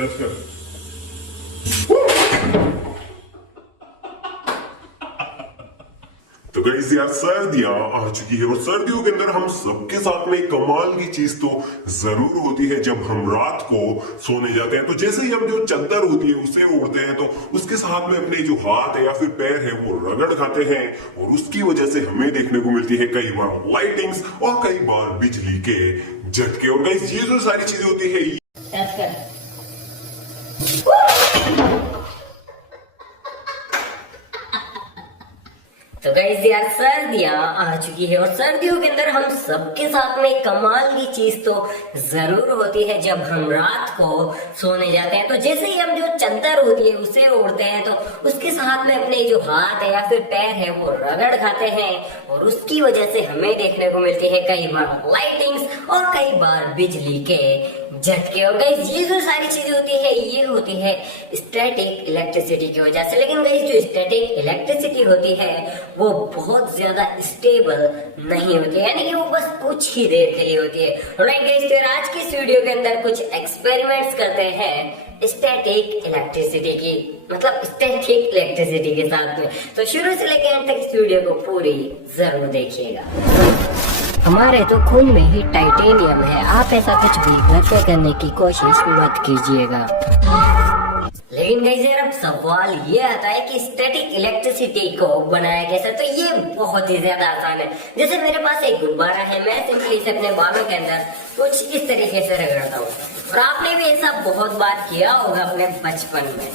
Touch कर। तो guys यार सर्दियां आ चुकी है और सर्दियों के अंदर हम सबके साथ में कमाल की चीज तो जरूर होती है जब हम रात को सोने जाते हैं। तो जैसे ही हम जो चादर होती है उसे ओढ़ते हैं तो उसके साथ में अपने जो हाथ है या फिर पैर है वो रगड़ खाते हैं और उसकी वजह से हमें देखने को मिलती है कई बार लाइटिंग्स और कई बार बिजली के झटके। और गाइस ये जो सारी चीजें होती है तो गाइस यार सर्दियां आ चुकी है और सर्दियों के अंदर हम सबके साथ में कमाल की चीज तो जरूर होती है जब हम रात को सोने जाते हैं। तो जैसे ही हम जो चादर होती है उसे ओढ़ते हैं तो उसके साथ में अपने जो हाथ है या फिर पैर है वो रगड़ खाते हैं और उसकी वजह से हमें देखने को मिलती है कई बार लाइटिंग्स और कई बार बिजली के झटके। और गाइस ये जो सारी चीजें होती है ये होती है स्टैटिक इलेक्ट्रिसिटी की वजह से। लेकिन गाइस जो स्टैटिक इलेक्ट्रिसिटी होती है वो बहुत ज्यादा स्टेबल नहीं होती है, यानी कि वो बस कुछ ही देर के लिए होती है। राइट गाइस, तो आज की इस वीडियो के अंदर कुछ एक्सपेरिमेंट्स करते हैं स्टैटिक इलेक्ट्रिसिटी की, मतलब स्टैटिक इलेक्ट्रिसिटी के साथ में। तो शुरू से लेकर अंत तक इस वीडियो को पूरी जरूर देखिएगा। हमारे तो खून में ही टाइटेनियम है, आप ऐसा कुछ भी घर पे करने की कोशिश मत कीजिएगा। लेकिन गाइस यार अब सवाल ये आता है कि स्टैटिक इलेक्ट्रिसिटी को बनाया कैसे। तो ये बहुत ही ज्यादा आसान है। जैसे मेरे पास एक गुब्बारा है, मैं सिंपली इसे अपने बालों के अंदर कुछ इस तरीके से रगड़ता हूँ और आपने भी ऐसा बहुत बार किया होगा अपने बचपन में।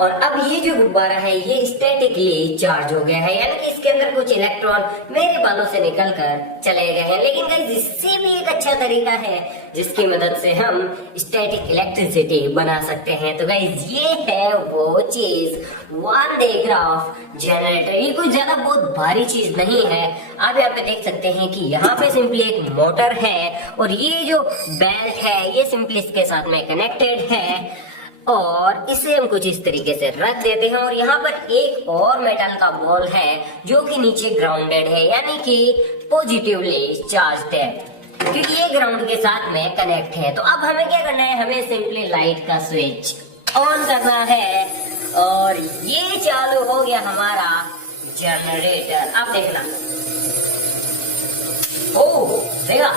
और अब ये जो गुब्बारा है ये स्टैटिकली चार्ज हो गया है, यानी कि इसके अंदर कुछ इलेक्ट्रॉन मेरे बालों से निकल कर चले गए हैं। लेकिन गाइस इससे भी एक अच्छा तरीका है जिसकी मदद से हम स्टैटिक इलेक्ट्रिसिटी बना सकते हैं। तो गाइस ये है वो चीज, वन डायग्राफ जनरेटर। ये कोई ज्यादा बहुत भारी चीज नहीं है। आप यहाँ पे देख सकते हैं कि यहाँ पे सिंपली एक मोटर है और ये जो बेल्ट है ये सिंपली इसके साथ में कनेक्टेड है और इसे हम कुछ इस तरीके से रख देते हैं। और यहाँ पर एक और मेटल का बॉल है जो कि नीचे ग्राउंडेड है, यानी कि पॉजिटिवली चार्ज है क्योंकि ये ग्राउंड के साथ में कनेक्ट है। तो अब हमें क्या करना है, हमें सिंपली लाइट का स्विच ऑन करना है और ये चालू हो गया हमारा जनरेटर। अब देखना, ओ देखा,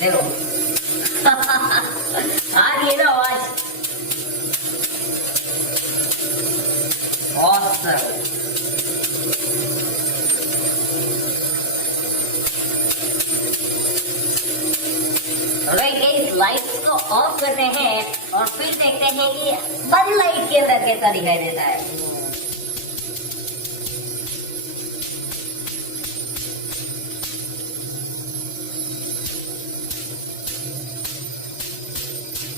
देखो आ रही है ना आवाज। Awesome. लाइट्स को ऑफ करते हैं और फिर देखते हैं कि बंद लाइट के अंदर कैसा दिखाई देता है।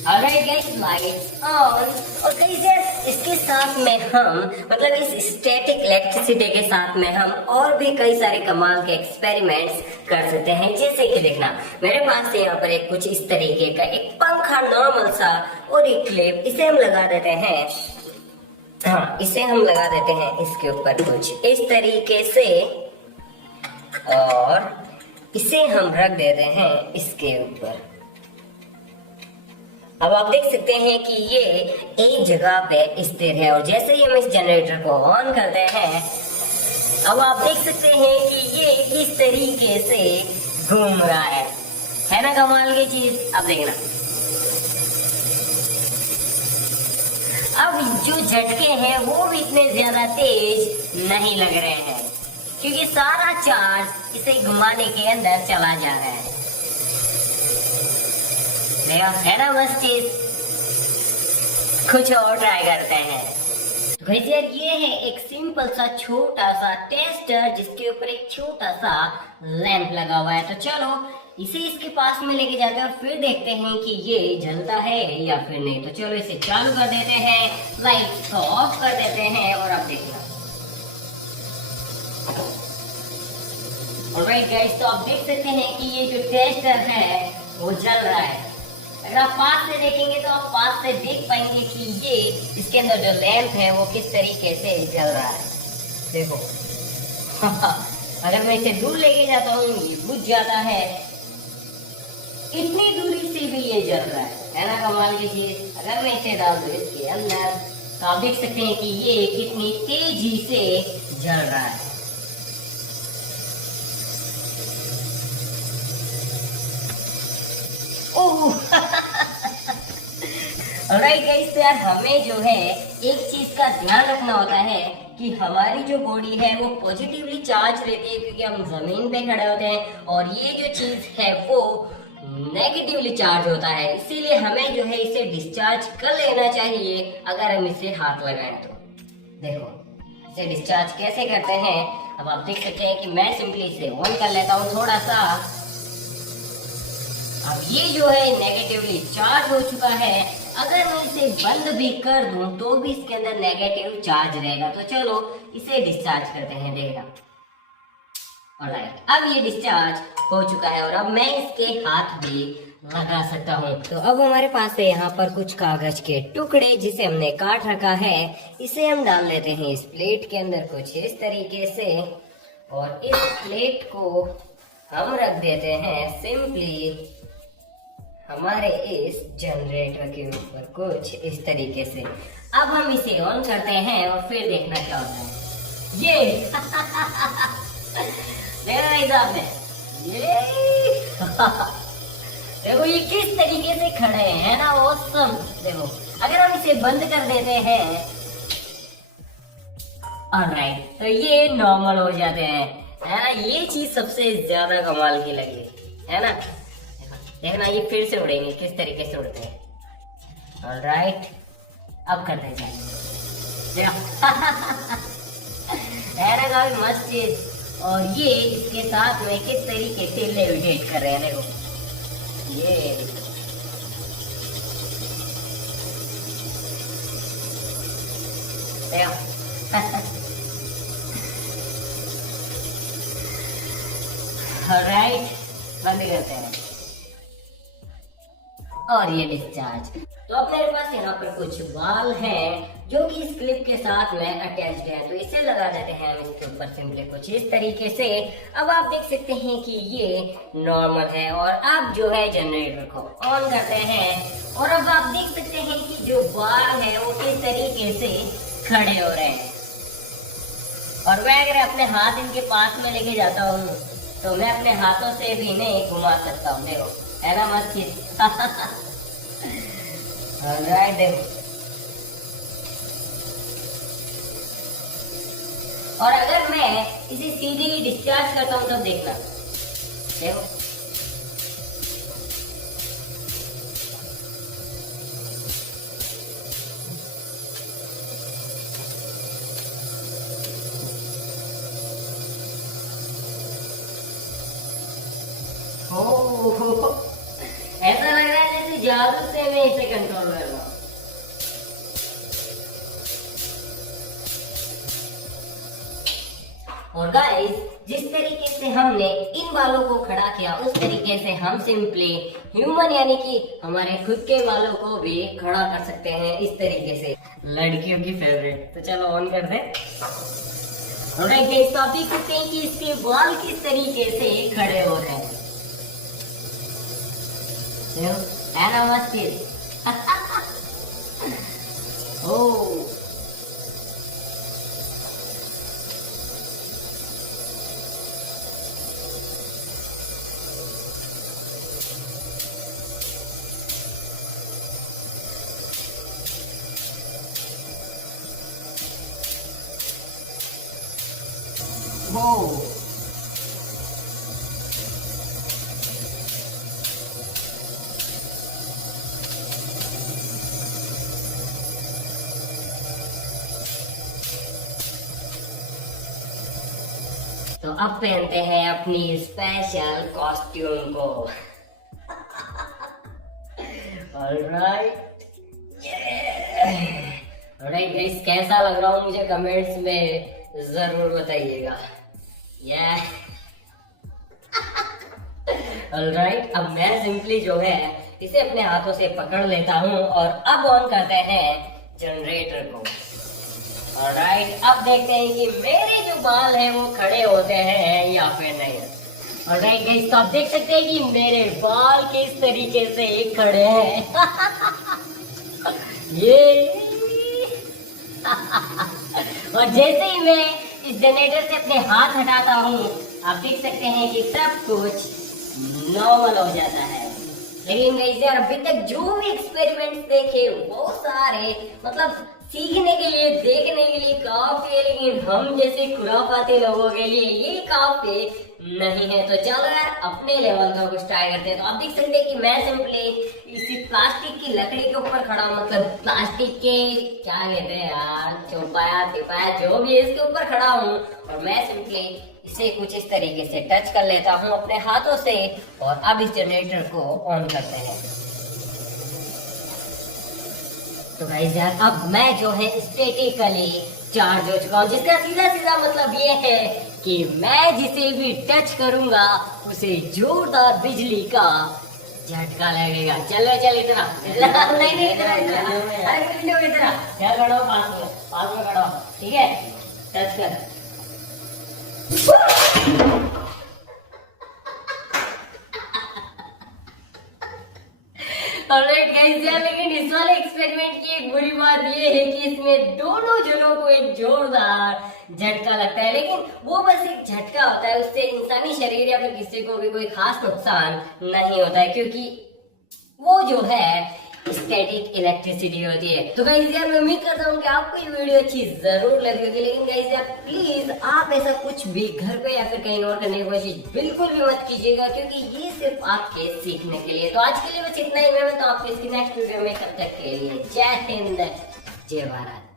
Alright guys, lights on। और कैसे इसके साथ में हम, मतलब इस स्टैटिक इलेक्ट्रिसिटी के साथ में हम और भी कई सारे कमाल के एक्सपेरिमेंट्स कर सकते हैं। जैसे कि देखना, मेरे पास यहाँ पर एक कुछ इस तरीके का एक पंखा नॉर्मल सा और एक क्लिप, इसे हम लगा देते हैं। हाँ, इसे हम लगा देते हैं इसके ऊपर कुछ इस तरीके से और इसे हम रख देते हैं इसके ऊपर। अब आप देख सकते हैं कि ये एक जगह पे स्थिर है और जैसे ही हम इस जनरेटर को ऑन करते हैं, अब आप देख सकते हैं कि ये इस तरीके से घूम रहा है ना कमाल की चीज। अब देखना, अब जो झटके हैं वो भी इतने ज्यादा तेज नहीं लग रहे हैं क्योंकि सारा चार्ज इसे घुमाने के अंदर चला जा रहा है। है ना मस्त चीज। कुछ और ट्राई करते हैं। तो यार ये है एक सिंपल सा छोटा सा टेस्टर जिसके ऊपर एक छोटा सा लैंप लगा हुआ है। तो चलो इसे इसके पास में लेके जाते हैं और फिर देखते हैं कि ये जलता है या फिर नहीं। तो चलो इसे चालू कर देते हैं, लाइट को ऑफ कर देते हैं और अब देखना। ऑलराइट गाइस, तो आप देख सकते हैं कि ये जो टेस्टर है वो जल रहा है। अगर आप पास से देखेंगे तो आप पास से देख पाएंगे कि ये इसके अंदर जो लैंप है वो किस तरीके से जल रहा है। देखो अगर मैं इसे दूर लेके जाता हूँ ये बुझ जाता है। इतनी दूरी से भी ये जल रहा है ना कमाल की चीज। अगर मैं इसे डाल दूं इसके अंदर तो आप देख सकते हैं कि ये कितनी तेजी से जल रहा है। ओह ऑलराइट गाइस, तो यार हमें जो है एक चीज का ध्यान रखना होता है कि हमारी जो बॉडी है वो पॉजिटिवली चार्ज रहती है, क्योंकि हम जमीन पे खड़े होते हैं और ये जो चीज है वो नेगेटिवली चार्ज होता है। इसीलिए हमें जो है इसे डिस्चार्ज कर लेना चाहिए अगर हम इसे हाथ लगाएं तो। देखो इसे डिस्चार्ज कैसे करते हैं, अब आप देख सकते हैं कि मैं सिंपली इसे ऑन कर लेता हूँ थोड़ा सा। अब ये जो है नेगेटिवली चार्ज हो चुका है। अगर मैं इसे बंद भी कर दूं तो भी इसके अंदर नेगेटिव चार्ज रहेगा। तो चलो इसे डिस्चार्ज करते हैं, देखना। ऑलराइट, अब ये डिस्चार्ज हो चुका है और अब मैं इसके हाथ भी लगा सकता हूँ। तो अब हमारे पास है यहाँ पर कुछ कागज के टुकड़े जिसे हमने काट रखा है। इसे हम डाल लेते हैं इस प्लेट के अंदर कुछ इस तरीके से, और इस प्लेट को हम रख देते हैं सिंपली हमारे इस जनरेटर के ऊपर कुछ इस तरीके से। अब हम इसे ऑन करते हैं और फिर देखना क्या होता है। ये देखा हिसाब में, ये देखो ये किस तरीके से खड़े हैं ना, ऑसम। देखो अगर हम इसे बंद कर देते हैं ऑलराइट तो ये नॉर्मल हो जाते हैं, है ना। ये चीज सबसे ज्यादा कमाल की लगी, है ना। देखना ये फिर से उड़ेंगे, किस तरीके से उड़ते हैं। ऑलराइट, अब करते हैं है ना, काफी मस्त चीज। और ये इसके साथ में किस तरीके से लेविटेट कर रहे हैं, देखो ये ऑलराइट, बंद करते हैं और ये डिस्चार्ज। तो अब मेरे पास यहाँ पर कुछ बाल हैं जो कि इस क्लिप के साथ में अटैच्ड है, तो इसे लगा देते हैं हम इसके ऊपर सिंपली कुछ इस तरीके से। अब आप देख सकते हैं कि ये नॉर्मल है और अब जो है जनरेटर को ऑन करते हैं और अब आप देख सकते हैं कि जो बाल है वो किस तरीके से खड़े हो रहे हैं। और मैं अगर अपने हाथ इनके पास में लेके जाता हूँ तो मैं अपने हाथों से भी इन्हें घुमा सकता हूँ, देखो है ना मस्त चीज। ऑलराइट, देखो। और अगर मैं इसे सीधे डिस्चार्ज करता हूँ तब देखना, देखो ऐसा लग रहा है जैसे जादू से मैं इसे कंट्रोल कर रहा हूँ। और गाइस, जिस तरीके से हमने इन बालों को खड़ा किया उस तरीके से हम सिंपली ह्यूमन यानी कि हमारे खुद के बालों को भी खड़ा कर सकते हैं इस तरीके से, लड़कियों की फेवरेट। तो चलो ऑन कर दे। ऑलराइट गाइस, तो आप देख सकते हैं कि इसके बाल किस तरीके से खड़े हो रहे हैं, है ना मस्त। ओ तो अब पहनते हैं अपनी स्पेशल कॉस्ट्यूम को। ऑलराइट, ऑलराइट गाइस, कैसा लग रहा हूँ मुझे कमेंट्स में जरूर बताइएगा। ऑलराइट, अब मैं सिंपली जो है इसे अपने हाथों से पकड़ लेता हूँ और अब ऑन करते हैं जनरेटर को। ऑलराइट, अब देखते हैं कि मेरे जो बाल हैं वो खड़े होते हैं या फिर नहीं। ऑलराइट गाइस, तो आप देख सकते हैं कि मेरे बाल किस तरीके से खड़े हैं। ये और जैसे ही मैं इस जनरेटर से अपने हाथ हटाता हूँ, आप देख सकते हैं कि सब कुछ नॉर्मल हो जाता है। लेकिन गाइस यार, अभी तक जो भी एक्सपेरिमेंट्स देखे वो सारे मतलब सीखने के लिए, देखने के लिए काफी है, लेकिन हम जैसे खुराफाती लोगों के लिए ये काफी नहीं है। तो चलो यार, अपने लेवल का कुछ ट्राई करते हैं। तो आप देख सकते हैं कि मैं सिंपली इसी प्लास्टिक की लकड़ी के ऊपर खड़ा हूं, मतलब प्लास्टिक के क्या कहते हैं यार, चौपाया तिपाया जो भी है, इसके ऊपर खड़ा हूँ। और मैं सिंपली इसे कुछ इस तरीके से टच कर लेता हूँ अपने हाथों से। और अब इस जनरेटर को ऑन करते हैं। तो गाइस यार, अब मैं जो है स्टैटिकली चार्ज हो चुका हूँ, जिसका सीधा सीधा मतलब ये है कि मैं जिसे भी टच करूंगा उसे जोरदार बिजली का झटका लगेगा। चलो चल इधर आ। नहीं नहीं इधर अरे इधर क्या खड़ा हो, पास में खड़ा हो, ठीक है, टच कर। ऑलराइट गाइस यार, लेकिन इस वाले एक्सपेरिमेंट की एक बुरी बात ये है कि इसमें दोनों जनों को एक जोरदार झटका लगता है, लेकिन वो बस एक झटका होता है, उससे इंसानी शरीर या फिर किसी को भी कोई खास नुकसान नहीं होता है, क्योंकि वो जो है स्टैटिक इलेक्ट्रिसिटी होती है। तो गाइस यार, मैं उम्मीद करता हूँ कि आपको ये वीडियो अच्छी जरूर लगी होगी। लेकिन गाइस यार, प्लीज आप ऐसा कुछ भी घर पे या फिर कहीं और करने की कोशिश बिल्कुल भी मत कीजिएगा, क्योंकि ये सिर्फ आपके सीखने के लिए। तो आज के लिए बस इतना ही। मैं तो आपको इसकी नेक्स्ट वीडियो में, तब तक के लिए जय हिंद, जय भारत।